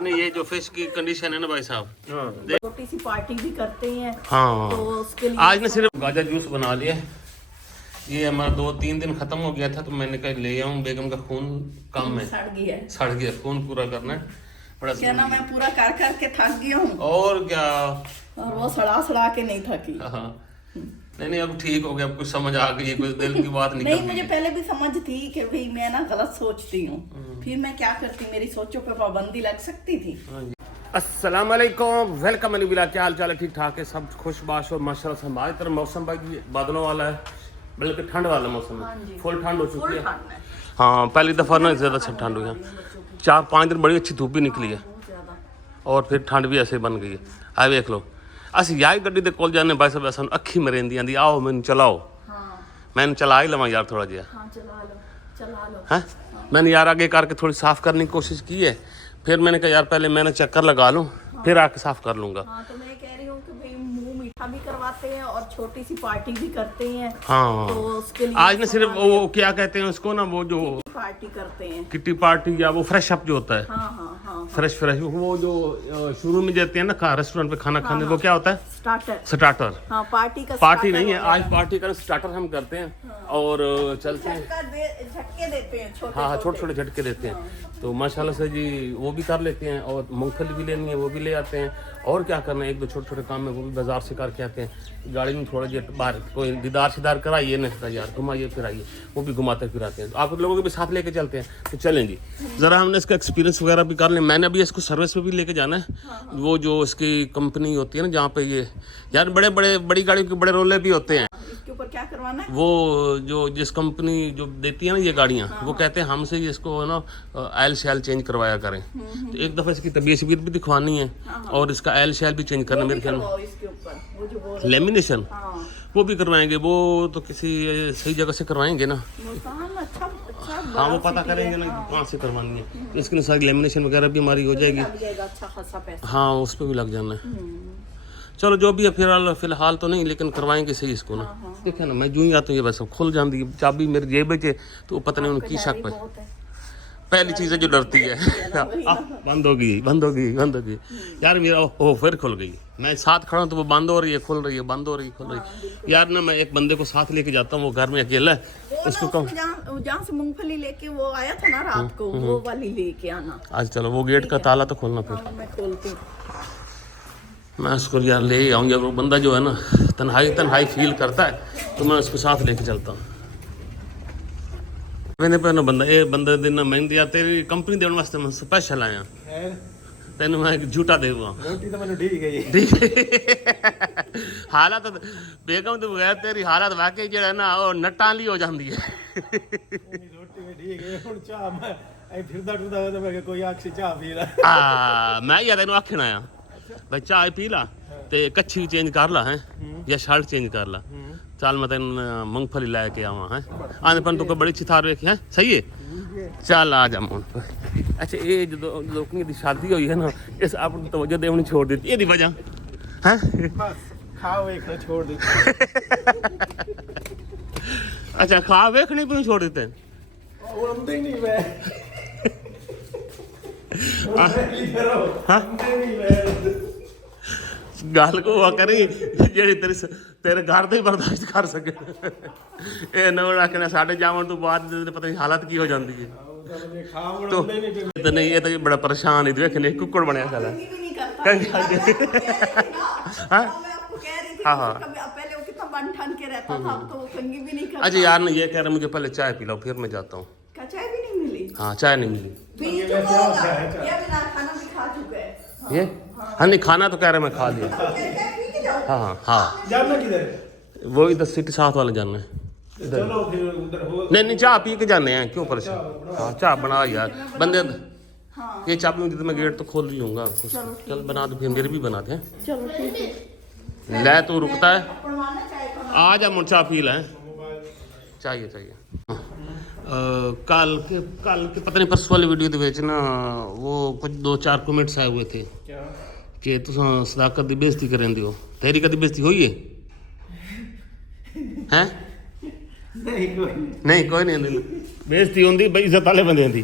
ये जो फिश की कंडीशन है ना भाई साहब, छोटी सी पार्टी भी करते हैं। हाँ, तो उसके लिए आज ने सिर्फ गाजर जूस बना लिया। ये हमारा 2-3 दिन खत्म हो गया था, तो मैंने कहा ले आऊं, बेगम का खून कम है, सड़ गया, खून पूरा करना है बड़ा। क्या ना मैं पूरा कर के थक गया हूँ। और क्या, और वो सड़ा के नहीं थकी। हाँ नहीं अब ठीक हो गया, अब कुछ समझ आ गई, कुछ दिल की बात निकल नहीं, मुझे पहले भी समझ थी कि भाई मैं ना गलत सोचती हूँ, फिर मैं क्या करती, मेरी सोचों पे पाबंदी लग सकती थी। अस्सलाम वालेकुम, वेलकम अलविला। क्या हाल चाल है? ठीक ठाक है, सब खुशबाश और माशाल्लाह से। हमारी तरफ मौसम भाई बादलों वाला है, बल्कि ठंड वाला मौसम है, फुल ठंड हो चुकी है। हाँ, पहली दफ़ा ना ज़्यादा सब ठंड हुई है, 4-5 दिन बड़ी अच्छी धूप भी निकली है और फिर ठंड भी ऐसे बन गई है। आ देख लो, अस यार गड्डी दे कोल जाने भाई साहब, ऐसा अखी मरेंदी आंदी, आओ मैंने चलाओ। मैंने चला ही लवां यार थोड़ा जिहा, हैं मैंने यार आगे करके थोड़ी साफ़ करने की कोशिश की है, फिर मैंने कहा यार पहले मैंने चक्कर लगा लूँ, फिर आके साफ़ कर लूँगा। हाँ, तो मैं कह रही हूँ कि भाई मुंह मीठा भी करवाते हैं और छोटी सी पार्टी भी करते हैं। हाँ, तो उसके लिए आज ना सिर्फ वो क्या कहते हैं उसको ना, वो जो पार्टी करते हैं, किटी पार्टी, या वो फ्रेश अप जो होता है, हाँ, फ्रेश वो जो शुरू में देते हैं ना रेस्टोरेंट पे खाना खाने, वो क्या होता है? स्टार्टर। हाँ, पार्टी नहीं है आज, पार्टी का स्टार्टर हम करते हैं और चलते हैं, झटके देते हैं, हाँ छोटे झटके देते हैं। तो माशाल्लाह से जी वो भी कर लेते हैं, और मूंगफली भी लेनी है वो भी ले आते हैं, और क्या करना है, 1-2 छोटे काम है वो भी बाजार से करके आते हैं। गाड़ी में थोड़ा जी बाहर कोई दीदार कराइए ना यार, घुमाइए फिराइए, वो भी घुमाते फिराते हैं। तो आप लोगों को भी साथ लेके चलते हैं, तो चलें जी, ज़रा हमने इसका एक्सपीरियंस वगैरह भी कर लें। मैंने अभी इसको सर्विस पे भी लेके जाना है। वो जो इसकी कंपनी होती है ना, जहाँ पे ये यार बड़ी गाड़ियों के बड़े रोले भी होते हैं, इसके ऊपर क्या करवाना है? वो जो जिस कंपनी जो देती है ना ये गाड़ियाँ, वो कहते हैं हमसे इसको ना ऑयल शैल चेंज करवाया करें। तो एक दफ़ा इसकी तबीयत भी दिखवानी है, और इसका ऑयल शैल भी चेंज करना मेरे ख्याल में, लेमिनेशन वो भी करवाएंगे। वो तो किसी सही जगह से करवाएंगे ना, हाँ वो पता करेंगे ना कहाँ से करवानी है, तो इसके लिए सारी लेमिनेशन वगैरह भी हमारी हो जाएगी। हाँ, उस पर भी लग जाना है। चलो जो भी है, फिलहाल तो नहीं, लेकिन करवाएंगे सही इसको ना। देखिए ना, मैं जो ही आता हूँ ये बस खुल जाती है, चाबी मेरी जेब में, तो पता नहीं उनकी शक पे पहली चीज़ है जो डरती है। बंद हो गई यार, मेरा ओ फिर खुल गई। मैं साथ खड़ा हूँ तो वो बंद हो रही है, खुल रही है, बंद हो रही है, खुल रही है। यार ना मैं एक बंदे को साथ लेके जाता हूँ, वो घर में अकेला है, उसको कहूँ जहाँ से मूंगफली लेके वो आया था ना रात को, वो वाली लेके आना आज। चलो वो गेट का ताला तो खोलना, फिर मैं खोलती हूँ। मैं उसको यार ले आऊँगी। अगर वो बंदा जो है ना तन्हाई फील करता है, तो मैं उसको साथ लेके चलता हूँ। मैंने पहले बंदा दिन मैं दिया तेरी कंपनी देने वास्ते मैं स्पेशल आया तेन मैं झूठा देगा हालत बेगम तो बगैर तेरी हालत वाकई जो है ना वो नट्टां ली हो जाती है। मैं यार तेन आखना आया भाई चाय पी ला ते कच्छी चेंज कर ला है, या शर्ट चेंज कर ला, चल मैं तेन मूंगफली लैके आवा है। आने पर तो बड़ी अच्छी थार वेखी है, सही है, चल आ जा मुंह। अच्छा ये जो लोगों की शादी हुई है ना, इस अपनी तवज्जो देनी छोड़ दी, ये वजह है छोड़ दी। अच्छा खा वेखने भी छोड़ देते गल को हुआ करी जी तेरे घर तो ही बर्दाश्त कर सके। ये नव रखना साढ़े जावन तो बाद पता नहीं हालत की हो जाती है। तो नहीं ये तो बड़ा परेशान है, देखने कुक्कड़ बनया साला। अच्छा यार ये कह रहे मुझे पहले चाय पी लो, फिर मैं जाता हूँ। चाय भी नहीं मिली? हाँ चाय नहीं मिली। ये हाँ नहीं खाना तो कह रहे मैं खा लिया। हाँ वो इधर सिटी साथ वाले जाना है इधर। नहीं चाह पी के जाने हैं, क्यों परेशान। हाँ चाह बना यार बंदे, ये चाबी मुझे तो मैं गेट तो खोल ही लूँगा। चल बना दो, फिर मेरे भी बनाते हैं। ले तो रुकता है, आ जा मुझ चाह पी लें। चाहिए कल के पता नहीं परसों वाली वीडियो ना वो कुछ 2-4 कमेंट्स आए हुए थे कि तुम सदाकत की बेइज्जती करें हो। तेरी कभी बेइज्जती हुई है? हैं? नहीं कोई नहीं बेइज्जती होंदी भाई, इज्जत वाले बंदे दी।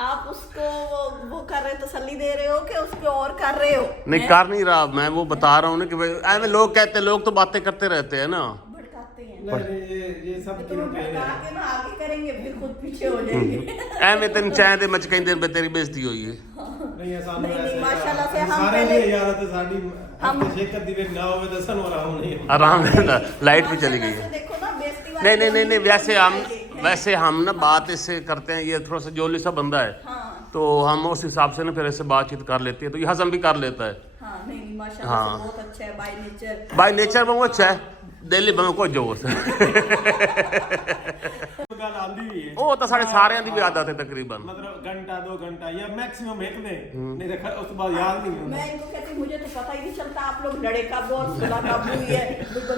आप उसको वो कर रहे, तसल्ली दे रहे हो कि उसको और कर रहे हो? नहीं कर नहीं रहा, मैं वो बता रहा हूँ ना कि भाई ऐसे लोग कहते हैं, लोग तो बातें करते रहते हैं ना। भड़काते हैं। नहीं, ये सब तो क्यों भड़का के ना आगे करेंगे, फिर खुद पीछे हो जाएंगे। ਐਵੇਂ ਤੈਨੂੰ ਚਾਹੇ ਤੇ ਮਚ ਕਹਿੰਦੇ ਨੇ ਤੇਰੀ ਬੇਇੱਜ਼ਤੀ ਹੋਈ ਹੈ। नहीं ऐसा नहीं, ऐसे माशाल्लाह से हम सारे पहले- लिए याद है साड़ी हम शेकर दी ना होवे तो सन आराम नहीं होता। आराम रहता, लाइट भी चली गई है। देखो ना बेइज्जती वाली नहीं नहीं नहीं नहीं, बात वैसे हम ना बात इससे करते हैं, ये थोड़ा सा जोली सा बंदा है, हाँ तो हम उस हिसाब से ना फिर ऐसे बातचीत कर लेती है, तो ये हजम भी कर लेता है। हाँ, नहीं माशाल्लाह हाँ। से बहुत अच्छा है बाय नेचर। बाई नेचर में वो अच्छा है, दिल्ली में कोई जोश गल आंदी भी है ਉਹ ਤਾਂ ਸਾਡੇ ਸਾਰਿਆਂ ਦੀ ਵੀ ਆਦਤ ਹੈ ਤਕਰੀਬਨ। मतलब घंटा 2 घंटा या मैक्सिमम एक दिन नहीं तो उसके बाद याद नहीं होता। मैं इनको कहती मुझे तो पता ही नहीं चलता आप लोग लड़े कब और सुलह कब हुई है।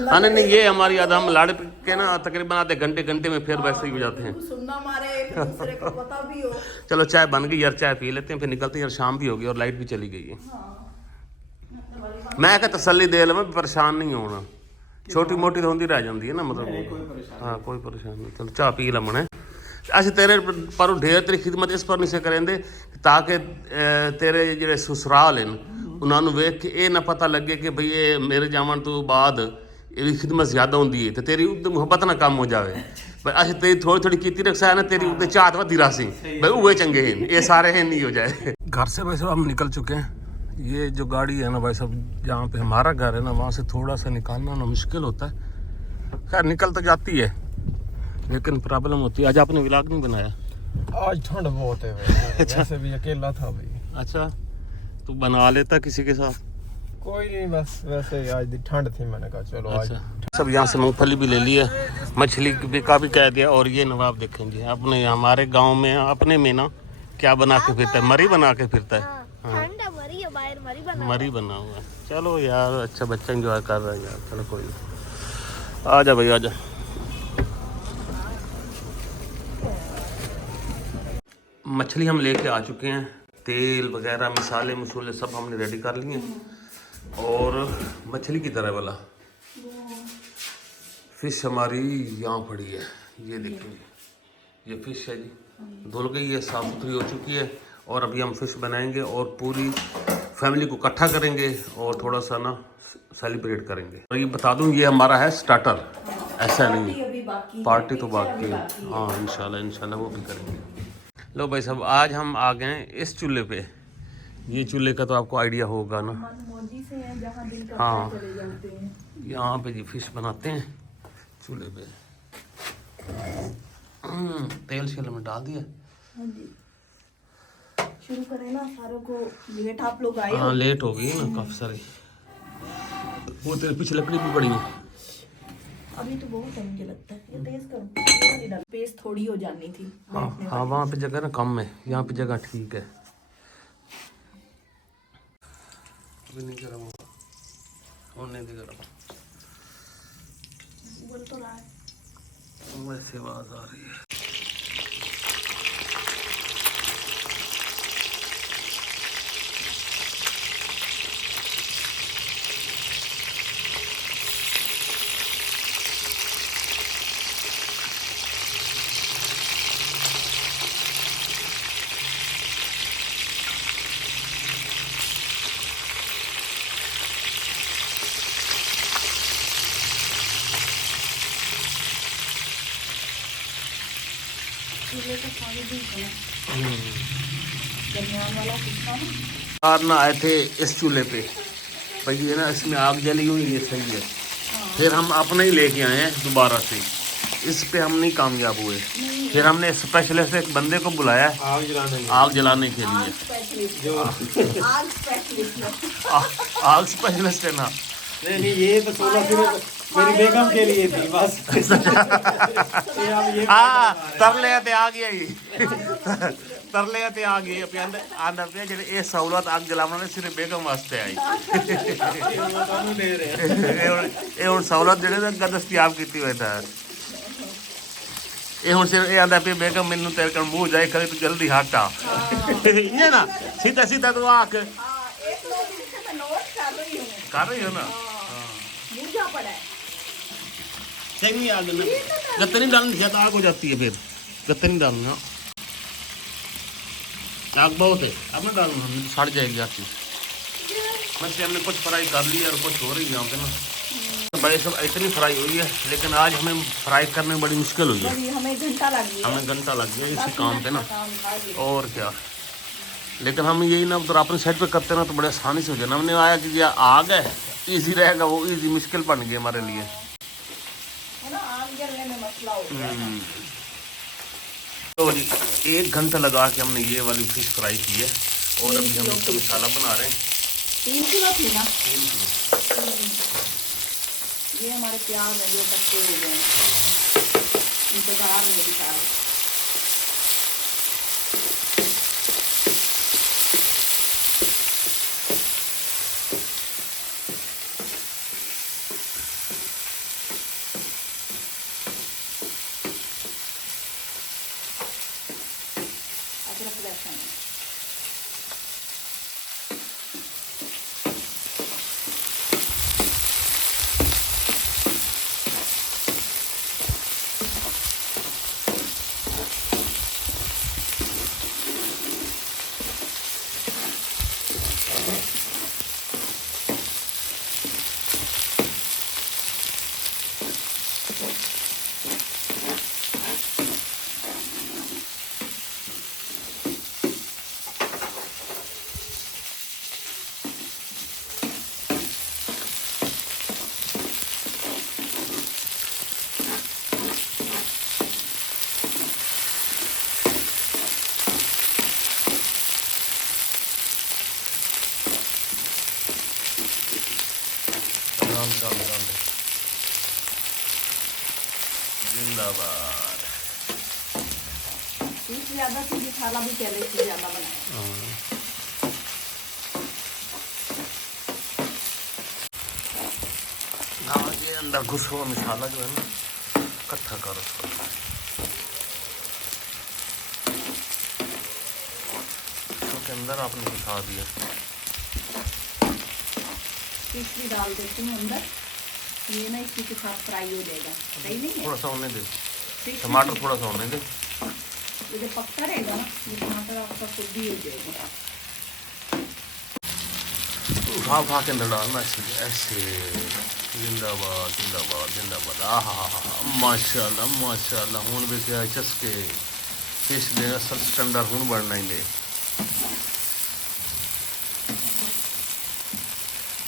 हाँ नहीं नहीं, ये हमारी आदत, हम लड़ के ना तकरीबन आधे घंटे में फिर वैसे ही हो जाते हैं। सुनना मारे एक दूसरे को पता भी हो। चलो चाय बन गई यार, चाय पी लेते हैं, फिर निकलते हैं यार, शाम भी हो गई और लाइट भी चली गई है। मैं क्या तसल्ली दे लवां, परेशान नहीं होना, छोटी मोटी तो होंदी रह जाती है ना, मतलब हाँ कोई परेशानी नहीं। चलो चाह पी लमने, ਅਸੀਂ ਤੇਰੇ ਪਰ ਢੇਰ ਤੇਰੀ ਖਿਦਮਤ ਇਸ ਪਰ ਨਹੀਂ ਸੇ ਕਰੇਂਦੇ ਤਾਂ ਕਿ ਤੇਰੇ ਜਿਹੜੇ ਸਸੁਰਾਲ ਹਨ ਉਹਨਾਂ ਨੂੰ ਵੇਖ ਕੇ ਇਹ ਨਾ ਪਤਾ ਲੱਗੇ ਕਿ ਭਈ ਇਹ ਮੇਰੇ ਜਾਵਣ ਤੋਂ ਬਾਅਦ ਇਹਦੀ ਖਿਦਮਤ ਜ਼ਿਆਦਾ ਹੁੰਦੀ ਹੈ ਤੇ ਤੇਰੀ ਉਹਦੀ ਮੁਹੱਬਤ ਨਾ ਕੰਮ ਹੋ ਜਾਵੇ। ਪਰ ਅਸੀਂ ਤੇਰੀ ਥੋੜੀ ਥੋੜੀ ਕੀਤੀ ਰੱਖਿਆ ਨਾ, तेरी ਉਹਦੇ चाहत ਵਧੀ ਰਾਸੀ भई वो चंगे हैं, ये सारे हैं नहीं हो जाए। घर से भाई साहब हम निकल चुके हैं, ये जो गाड़ी है ना भाई साहब, जहाँ पे हमारा घर है ना वहाँ से थोड़ा सा निकालना ना मुश्किल होता है। खैर निकल तो जाती है लेकिन प्रॉब्लम होती है। आज आपने व्लॉग नहीं बनाया? आज ठंड बहुत है अच्छा। वैसे भी अकेला था भाई। अच्छा, तो बना लेता किसी के साथ। कोई नहीं, बस वैसे ही आज दी ठंड थी, मैंने कहा चलो आज। अच्छा, सब यहाँ से मूंगफली भी ले लिया, मछली का भी कह दिया, और ये नवाब देखेंगे अपने हमारे गांव में अपने में ना क्या बना के फिरता है, मरी बना के फिरता है। मरी बना हुआ है। चलो यार अच्छा, बच्चा इंजॉय कर रहा है यार, चलो कोई नहीं, आ जा भाई आ जा। मछली हम लेके आ चुके हैं, तेल वगैरह मसाले मसूले सब हमने रेडी कर लिए, और मछली की तरह वाला फिश हमारी यहाँ पड़ी है, ये देखिए ये फिश है जी, धुल गई है, साफ़ सुथरी हो चुकी है, और अभी हम फिश बनाएंगे और पूरी फैमिली को इकट्ठा करेंगे और थोड़ा सा ना सेलिब्रेट करेंगे। और ये बता दूं ये हमारा है स्टार्टर, ऐसा नहीं है, पार्टी तो बाकी है। हाँ इंशाल्लाह वो भी करेंगे। लो भाई साहब, आज हम आ गए इस चूल्हे पे, ये चूल्हे का तो आपको आइडिया होगा ना। हाँ, यहाँ पे जी फिश बनाते हैं चूल्हे पे। तेल शेल में डाल दिया। शुरू करें ना, सारों को लेट आप लोग आए। हाँ लेट हो गई ना काफ़ी सारी, वो तेरे पीछे लकड़ी भी पड़ी है। अभी तो बहुत है मुझे लगता है, ये तेज करो, पेस्ट थोड़ी हो जानी थी। हाँ हाँ, वहाँ पे जगह ना कम है, यहाँ पे जगह ठीक है। अभी नहीं गर्म होगा, होने दे गर्म। बोल तो रहा है, वैसे आवाज़ आ रही है। यार ना आए थे इस चूल्हे पे, भाई ये ना इसमें आग जली हुई, ये सही है। फिर हम अपना ही लेके आए हैं दोबारा से, इस पे हम नहीं कामयाब हुए, फिर हमने स्पेशलिस्ट एक बंदे को बुलाया है आग जलाने के लिए। आग स्पेशलिस्ट है ना। नहीं ये तो 16 सिर्फ मेरी बेगम के लिए थी बस। हाँ तरले ते आ गया ही तरले ते आ गए पे आंदा पे जेडे ए सहूलत आग जलावन ने सिर्फ बेगम वास्ते आई। ए हुन सहूलत जेडे दा दस्तयाब कीती होई था, ए हुन सिर्फ ए आंदा पे बेगम मेनू तेरे कन मुंह जाए करे तू जल्दी हटा। ये ना सीधा सीधा तो आके कर रही हो ना। सही नहीं आग ना, गत्ते नहीं डालनी, तो आग हो जाती है, फिर गत्ते नहीं डालना। आग बहुत है, अब मैं डालूंगा, हम तो सड़ जाएगी आग चीज। मछली हमने कुछ फ्राई कर ली और कुछ हो रही है यहाँ पे ना, तो बड़े सब इतनी फ्राई हुई है, लेकिन आज हमें फ्राई करने में बड़ी मुश्किल हुई है, बड़ी हमें घंटा लग गया, हमें घंटा लग गया इसी काम पे ना, काम था ये। और क्या। लेकिन हम यही ना उधर अपने साइड पे करते ना तो बड़े आसानी से हो जाए ना, हमने आया कि ये आग है ईजी रहेगा, वो ईजी मुश्किल बन गई हमारे लिए। है ना, आग जलने में मसला हो गया था। तो जी 1 घंटा लगा के हमने ये वाली फिश फ्राई की है, और अभी हम इसका मसाला बना रहे हैं। 3 किलो थी ना, 3 किलो। ये हमारे प्याज है जो कच्चे हो गए, इंतजार में बेचारे। अदरक लहसुन जिंदाबाद। इससे ज़्यादा थी, मसाला भी पहले से ज़्यादा बनाया। हाँ, ये अंदर घुस हुआ मसाला जो है ना, इकट्ठा करो उसको। इसके अंदर आपने घुसा दिया। फिश भी डाल देती हूँ अंदर, ये ना इसी के साथ फ्राई हो जाएगा, सही नहीं है? थोड़ा सा होने दे, फिश टमाटर थोड़ा सा होने दे। ये जो पकता रहेगा ना, ये टमाटर आपका खुद भी हो जाएगा। उठा उठा के अंदर डालना ऐसे ऐसे। जिंदाबाद जिंदाबाद जिंदाबाद। आहा माशाल्लाह माशाल्लाह। हूँ भी क्या चस्के फिश दे असल स्टैंडर्ड हूँ बनना ही ले।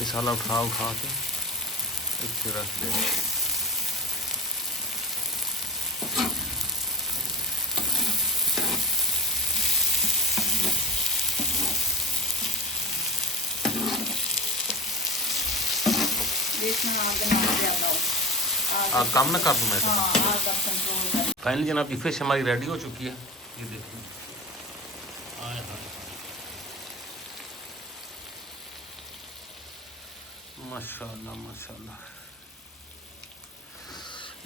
मसाला उठा उठा के इसे रख दे। देखना आगे ना ज़्यादा हो, आग काम ना कर दूँ मैं। हाँ आग आप कंट्रोल कर। फाइनली जनाब की फिश हमारी रेडी हो चुकी है। ये देखिए आए हाय माशाल्लाह माशाल्लाह।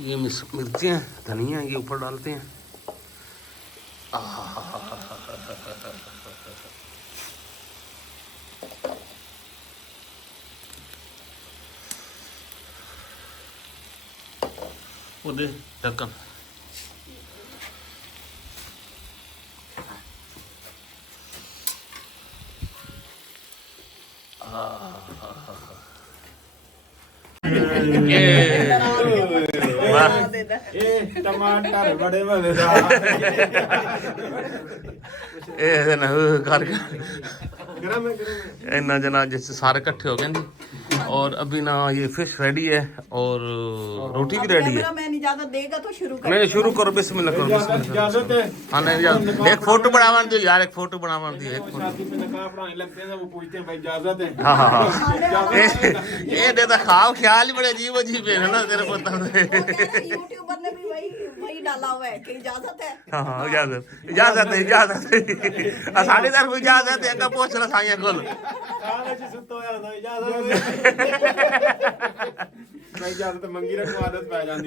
ये मिर्चें हैं, धनिया ये ऊपर डालते हैं। वो दे ढक्कन। वाह ये टमाटर बड़े मजेदार। ਇਹ ਨਾ ਕਰ गरम है गरम है। इतना जना जैसे सारे इकट्ठे हो गए जी। और अभी ना ये फिश रेडी है और रोटी भी रेडी है। कैमरामैन इजाजत देगा तो शुरू कर। नहीं शुरू करो, बिस्मिल्लाह करो बिस्मिल्लाह। इजाजत है। हाँ नहीं इजाजत। एक फोटो बनावन दो यार, एक फोटो बनावन दो। एक फोटो शादी पे नकाब पढ़ाने लगते हैं वो पूछते हैं भाई इजाजत है। हाँ हाँ हाँ ये दे तो खाओ ख्याल ही बड़े अजीब अजीब है ना तेरे पता है। यूट्यूबर ने भी वही डाला हुआ है कि इजाजत है। हाँ हाँ इजाजत इजाजत है इजाजत है। साढ़े 10 बजे इजाजत है। पूछ ला साइया खोल। साले जी सुतो होया होंदा इजाजत मैं इजाजत मंगी रखूं आदत पै जांदी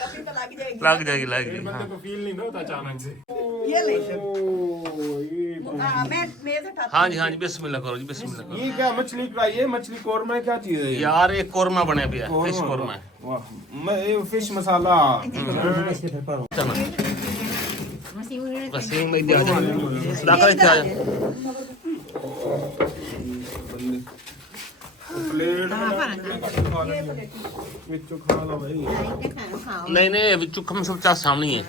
कभी तो लग जाएगी। लग जाएगी लग जाएगी। बंदे को फील नहीं होता अचानक से। ये ले ये मैं से उठाती हाँ जी बिस्मिल्लाह करो जी बिस्मिल्लाह करो। ये क्या मछली फ्राई है? मछली कोरमा है? क्या चीज है ये? यार एक कोरमा बने पिया फिश कोरमा है। वाह ये फिश मसाला। चलो वसीम में जा जा दाखल इथे आ जा प्लेट ਵਿੱਚੋਂ ਖਾ ਲਾ ਭਾਈ नहीं नहीं विचू कम सब चास सामने है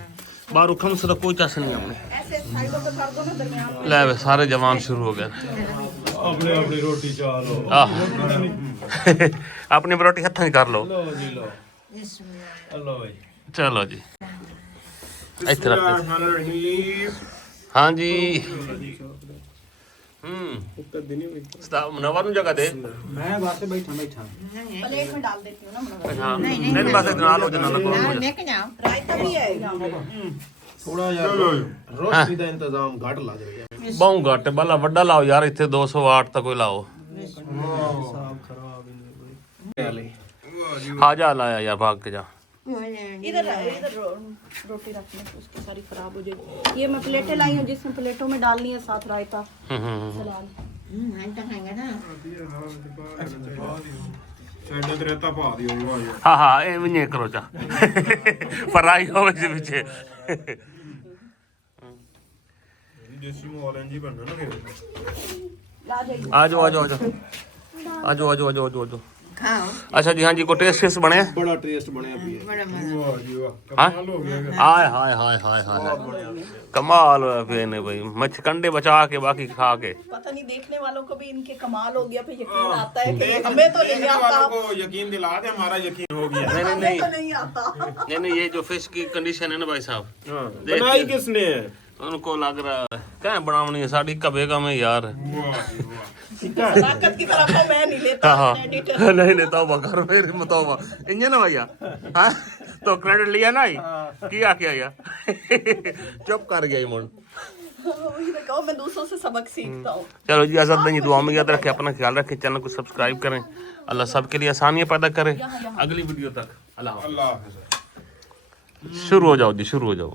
बाहर कम से तो कोई चास नहीं है हमने ऐसे साइडों पे कर दो ना दरमियान में। ले वे सारे जवान शुरू हो गए ਆਪਣੇ ਆਪਣੀ ਰੋਟੀ ਚਾਹ ਲਓ आह अपनी रोटी हथा कर लो ਲਓ ਜੀ ਲਓ ਲਓ ਭਾਈ चलो जी इथे रख दे। ਬਿਸਮਿਲ੍ਲਾਹਿਰਰਹੀਮ हाँ जी ਉੱਤਰ ਦਿਨੀ ਹੋਈ मुनव्वर नु जगह दे ਮੈਂ ਵਾਸਤੇ ਬੈਠਾ प्लेट में डाल देती हूँ ना मनोहर। हाँ नहीं बस इतना लो जना लगो रायता भी है ਥੋੜਾ ਜਿਹਾ ਰੋਟੀ ਦਾ ਇੰਤਜ਼ਾਮ ਘੱਟ ਲੱਗ ਰਿਹਾ बहु घट भला वड्डा लाओ यार इथे 208 तक कोई लाओ ਸਾਬ ਖਰਾਬ ਹੀ हाजा लाया यार भाग के जा इधर रोटी रखने से उसकी सारी खराब हो जाएगी। ये मैं प्लेटें लाई हूँ जिसमें प्लेटों में डालनी है साथ रायता सलाद। ਸਾਡੇ ਤੇ ਰੇਤਾ ਪਾ ਦਿਓ ਜੀ ਭਾਈ हाँ हाँ ए विने करो जा फराई हो इस पीछे ਦੇਸੀ ਮੋਲ ਇੰਜ ਹੀ ਬਣਨਾ ਨਾ ਫਿਰ ला जाइए। आ जाओ आ जाओ आ जाओ आ जाओ आ जाओ आ जाओ आ जाओ अच्छा जी हाँ जी को टेस्ट बने ਬੜਾ ਟੇਸਟ ਬਣਿਆ ਪਈ ਵਾਹ ਜੀ ਵਾਹ हाँ ਕਮਾਲ ਹੋ ਗਿਆ हाय हाय हाय हाय हाय कमाल हुआ फिर ने भाई मच्छकंडे बचा के बाकी खा के पता नहीं देखने वालों को भी इनके कमाल हो गया, फिर यकीन आता है कि हमें तो नहीं आता। को यकीन दिला दे हमारा यकीन हो गया नहीं नहीं हमें नहीं तो नहीं आता। नहीं नहीं ये जो फिश की कंडीशन है ना भाई साहब देख बनाई के किसने है उनको लग रहा है क्या बनावनी है साड़ी कबे का में यार वाह जी वाह ताकत की तरफ तो मैं नहीं लेता हाँ क्रेडिट। नहीं नहीं तौबा कर मेरी मतौबा इंजन ना भैया हाँ तो क्रेडिट लिया ना ही किया क्या यार चुप कर गया मुंड वही तो कहो, मैं दूसरों से सबक सीखता हूँ। चलो जी आजाद नहीं दुआ में याद रखें, अपना ख्याल रखें, चैनल को सब्सक्राइब करें। अल्लाह सबके लिए आसानियाँ पैदा करे। अगली वीडियो तक अल्लाह हाफ़िज़। अल्लाह हाफ़िज़ शुरू हो जाओ जी शुरू हो जाओ।